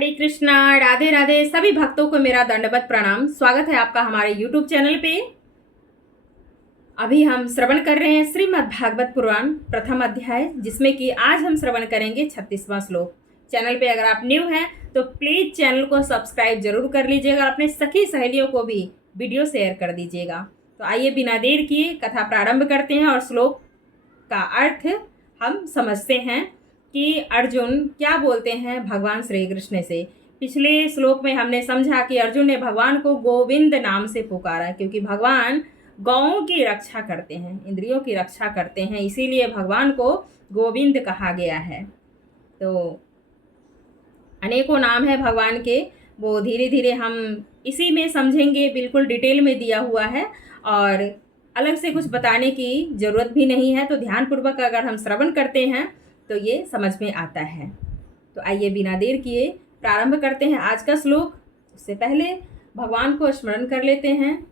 हरे कृष्णा, राधे राधे। सभी भक्तों को मेरा दंडवत प्रणाम। स्वागत है आपका हमारे YouTube चैनल पे। अभी हम श्रवण कर रहे हैं श्रीमद् भागवत पुराण प्रथम अध्याय, जिसमें कि आज हम श्रवण करेंगे 36वां श्लोक। चैनल पे अगर आप न्यू हैं तो प्लीज़ चैनल को सब्सक्राइब जरूर कर लीजिएगा, अपने सखी सहेलियों को भी वीडियो शेयर कर दीजिएगा। तो आइए बिना देर किए कथा प्रारंभ करते हैं और श्लोक का अर्थ हम समझते हैं कि अर्जुन क्या बोलते हैं भगवान श्री कृष्ण से। पिछले श्लोक में हमने समझा कि अर्जुन ने भगवान को गोविंद नाम से पुकारा, क्योंकि भगवान गौओं की रक्षा करते हैं, इंद्रियों की रक्षा करते हैं, इसीलिए भगवान को गोविंद कहा गया है। तो अनेकों नाम है भगवान के, वो धीरे धीरे हम इसी में समझेंगे, बिल्कुल डिटेल में दिया हुआ है और अलग से कुछ बताने की ज़रूरत भी नहीं है। तो ध्यानपूर्वक अगर हम श्रवण करते हैं तो ये समझ में आता है। तो आइए बिना देर किए प्रारंभ करते हैं आज का श्लोक। उससे पहले भगवान को स्मरण कर लेते हैं।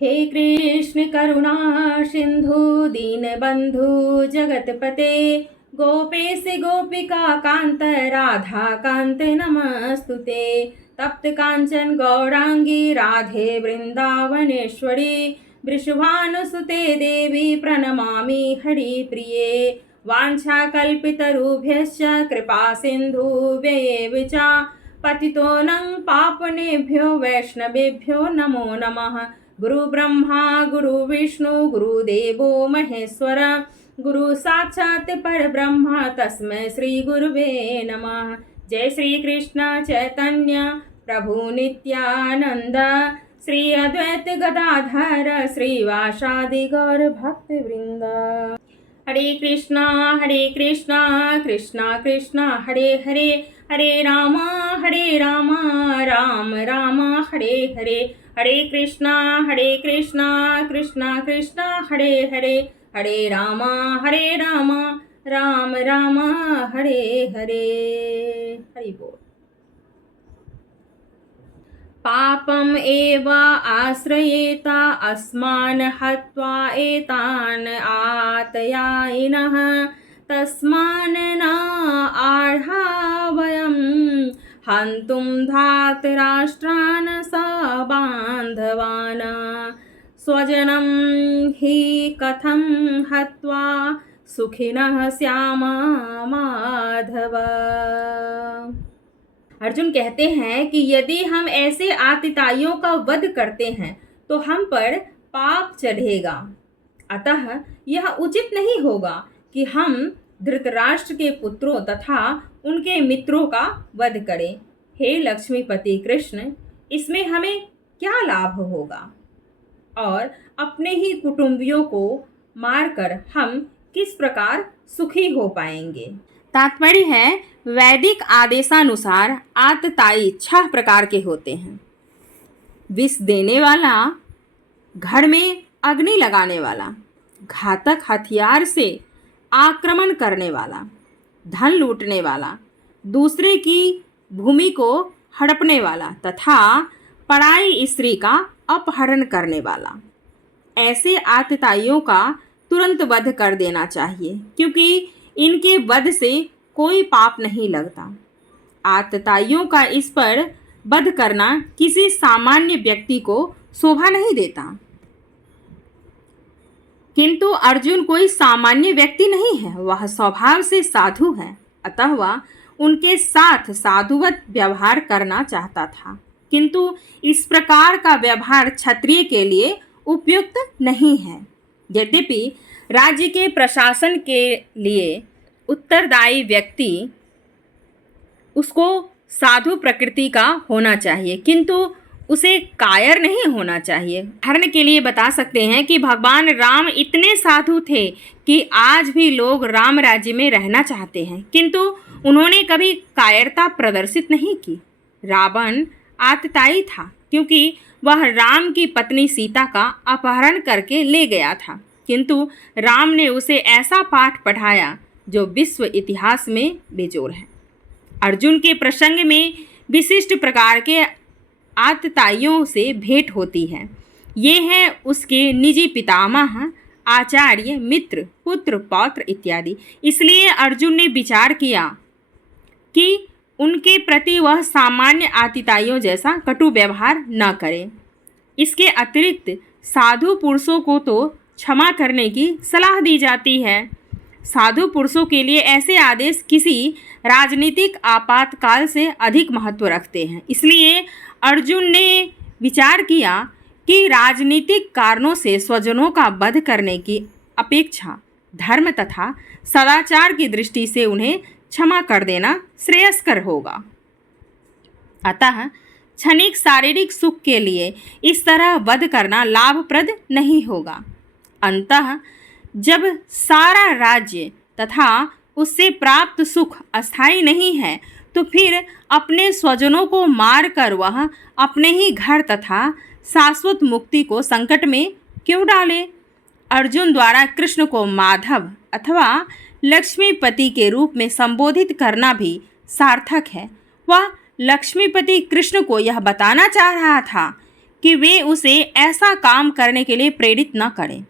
हे कृष्ण करुणा सिंधु दीन बंधु जगतपते, गोपेश गोपिका कांत राधा कांत नमस्तुते, तप्त कांचन गौरांगी राधे वृंदावनेश्वरी, वृषभानुसुते देवी प्रणमामि हरिप्रिये, वाञ्छाकल्पितरुभ्यश्च कृपा सिन्धुभ्येव च पतितोऽनं पावनेभ्यो वैष्णवेभ्यो नमो नमः। गुरु ब्रह्मा गुरु विष्णु गुरुदेवो महेश्वर, गुरु साक्षात् परब्रह्म तस्मै श्री गुरुवे नमः। जय श्री कृष्ण चैतन्य प्रभु नित्यानंद, श्री अद्वैत गदाधर श्रीवासादि गौर भक्त वृंद। हरे कृष्णा कृष्णा कृष्णा हरे हरे, हरे राम राम राम हरे हरे, हरे कृष्णा कृष्णा कृष्णा हरे हरे, हरे राम राम राम हरे हरे। हरि बोल। पापम एव आश्रयेता अस्मान् हत्वा एतान् आतयायिनः, तस्मान् न आर्हा वयं हन्तुं धार्तराष्ट्रान् सबान्धवान्, स्वजनं हि कथं हत्वा सुखिनः स्याम माधव। अर्जुन कहते हैं कि यदि हम ऐसे आतिताइयों का वध करते हैं तो हम पर पाप चढ़ेगा, अतः यह उचित नहीं होगा कि हम धृतराष्ट्र के पुत्रों तथा उनके मित्रों का वध करें। हे लक्ष्मीपति कृष्ण, इसमें हमें क्या लाभ होगा और अपने ही कुटुंबियों को मारकर हम किस प्रकार सुखी हो पाएंगे। तात्पर्य है, वैदिक आदेशानुसार आतताई 6 प्रकार के होते हैं। विष देने वाला, घर में अग्नि लगाने वाला, घातक हथियार से आक्रमण करने वाला, धन लूटने वाला, दूसरे की भूमि को हड़पने वाला तथा पराई स्त्री का अपहरण करने वाला। ऐसे आतताइयों का तुरंत वध कर देना चाहिए, क्योंकि इनके वध से कोई पाप नहीं लगता। आतताइयों का इस पर वध करना किसी सामान्य व्यक्ति को शोभा नहीं देता। किंतु अर्जुन कोई सामान्य व्यक्ति नहीं है, वह स्वभाव से साधु है, अतः वह उनके साथ साधुवत व्यवहार करना चाहता था। किंतु इस प्रकार का व्यवहार क्षत्रिय के लिए उपयुक्त नहीं है। यद्यपि राज्य के प्रशासन के लिए उत्तरदायी व्यक्ति उसको साधु प्रकृति का होना चाहिए, किंतु उसे कायर नहीं होना चाहिए। उदाहरण के लिए बता सकते हैं कि भगवान राम इतने साधु थे कि आज भी लोग राम राज्य में रहना चाहते हैं, किंतु उन्होंने कभी कायरता प्रदर्शित नहीं की। रावण आतताई था, क्योंकि वह राम की पत्नी सीता का अपहरण करके ले गया था, किंतु राम ने उसे ऐसा पाठ पढ़ाया जो विश्व इतिहास में बेजोड़ है। अर्जुन के प्रसंग में विशिष्ट प्रकार के आतताइयों से भेंट होती है। ये हैं उसके निजी पितामह, आचार्य, मित्र, पुत्र, पौत्र इत्यादि। इसलिए अर्जुन ने विचार किया कि उनके प्रति वह सामान्य आतिताइयों जैसा कटु व्यवहार न करे। इसके अतिरिक्त साधु पुरुषों को तो क्षमा करने की सलाह दी जाती है। साधु पुरुषों के लिए ऐसे आदेश किसी राजनीतिक आपातकाल से अधिक महत्व रखते हैं। इसलिए अर्जुन ने विचार किया कि राजनीतिक कारणों से स्वजनों का वध करने की अपेक्षा धर्म तथा सदाचार की दृष्टि से उन्हें क्षमा कर देना श्रेयस्कर होगा। अतः क्षणिक शारीरिक सुख के लिए इस तरह वध करना लाभप्रद नहीं होगा। अंततः जब सारा राज्य तथा उससे प्राप्त सुख अस्थायी नहीं है तो फिर अपने स्वजनों को मारकर वह अपने ही घर तथा शाश्वत मुक्ति को संकट में क्यों डाले। अर्जुन द्वारा कृष्ण को माधव अथवा लक्ष्मीपति के रूप में संबोधित करना भी सार्थक है। वह लक्ष्मीपति कृष्ण को यह बताना चाह रहा था कि वे उसे ऐसा काम करने के लिए प्रेरित न करें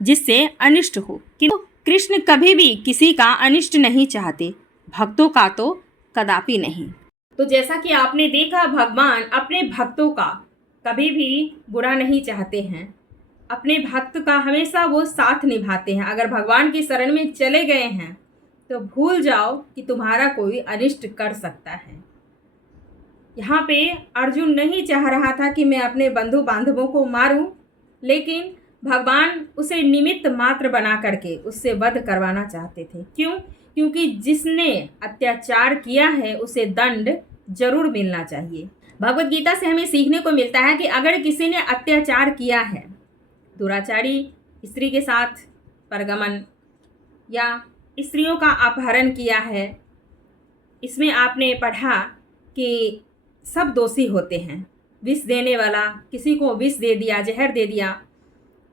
जिससे अनिष्ट हो, किंतु कृष्ण कभी भी किसी का अनिष्ट नहीं चाहते, भक्तों का तो कदापि नहीं। तो जैसा कि आपने देखा, भगवान अपने भक्तों का कभी भी बुरा नहीं चाहते हैं। अपने भक्त का हमेशा वो साथ निभाते हैं। अगर भगवान की शरण में चले गए हैं तो भूल जाओ कि तुम्हारा कोई अनिष्ट कर सकता है। यहाँ पे अर्जुन नहीं चाह रहा था कि मैं अपने बंधु बांधवों को मारूं, लेकिन भगवान उसे निमित्त मात्र बना करके उससे वध करवाना चाहते थे। क्यों? क्योंकि जिसने अत्याचार किया है उसे दंड जरूर मिलना चाहिए। भगवत गीता से हमें सीखने को मिलता है कि अगर किसी ने अत्याचार किया है, दुराचारी स्त्री के साथ परगमन या स्त्रियों का अपहरण किया है, इसमें आपने पढ़ा कि सब दोषी होते हैं। विष देने वाला, किसी को विष दे दिया, जहर दे दिया,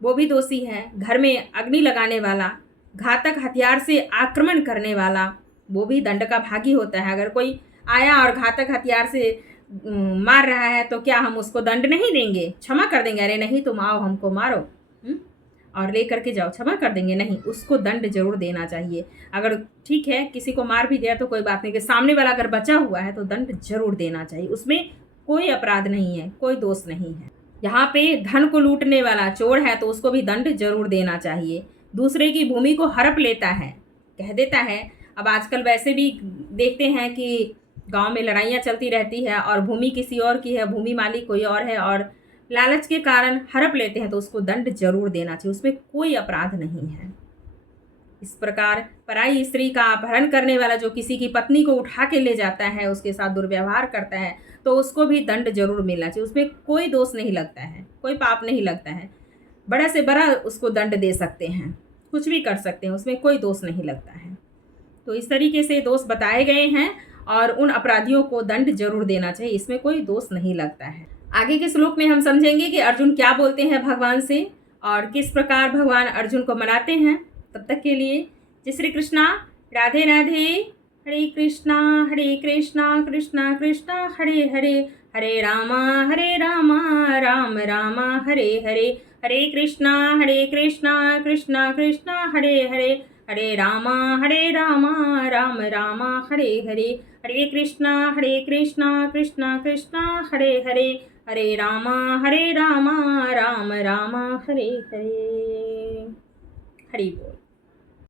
वो भी दोषी है। घर में अग्नि लगाने वाला, घातक हथियार से आक्रमण करने वाला, वो भी दंड का भागी होता है। अगर कोई आया और घातक हथियार से मार रहा है तो क्या हम उसको दंड नहीं देंगे, क्षमा कर देंगे? अरे नहीं, तुम आओ हमको मारो और ले करके जाओ, क्षमा कर देंगे? नहीं, उसको दंड जरूर देना चाहिए। अगर ठीक है किसी को मार भी दिया तो कोई बात नहीं, कि सामने वाला अगर बचा हुआ है तो दंड जरूर देना चाहिए। उसमें कोई अपराध नहीं है, कोई दोष नहीं है। यहाँ पे धन को लूटने वाला चोर है तो उसको भी दंड जरूर देना चाहिए। दूसरे की भूमि को हड़प लेता है, कह देता है। अब आजकल वैसे भी देखते हैं कि गांव में लड़ाइयाँ चलती रहती है और भूमि किसी और की है, भूमि मालिक कोई और है और लालच के कारण हड़प लेते हैं, तो उसको दंड जरूर देना चाहिए। उसमें कोई अपराध नहीं है। इस प्रकार पराई स्त्री का अपहरण करने वाला जो किसी की पत्नी को उठा के ले जाता है, उसके साथ दुर्व्यवहार करता है, तो उसको भी दंड जरूर मिलना चाहिए। उसमें कोई दोष नहीं लगता है, कोई पाप नहीं लगता है। बड़ा से बड़ा उसको दंड दे सकते हैं, कुछ भी कर सकते हैं, उसमें कोई दोष नहीं लगता है। तो इस तरीके से दोष बताए गए हैं और उन अपराधियों को दंड जरूर देना चाहिए, इसमें कोई दोष नहीं लगता है। आगे के श्लोक में हम समझेंगे कि अर्जुन क्या बोलते हैं भगवान से और किस प्रकार भगवान अर्जुन को मनाते हैं। तब तक के लिए जय श्री कृष्णा, राधे राधे, हरे कृष्णा कृष्णा कृष्णा हरे हरे, हरे रामा राम रामा हरे हरे, हरे कृष्णा कृष्णा कृष्णा हरे हरे, हरे रामा राम रामा हरे हरे, हरे कृष्णा कृष्णा कृष्णा हरे हरे, हरे रामा राम रामा हरे हरे। हरि बोल।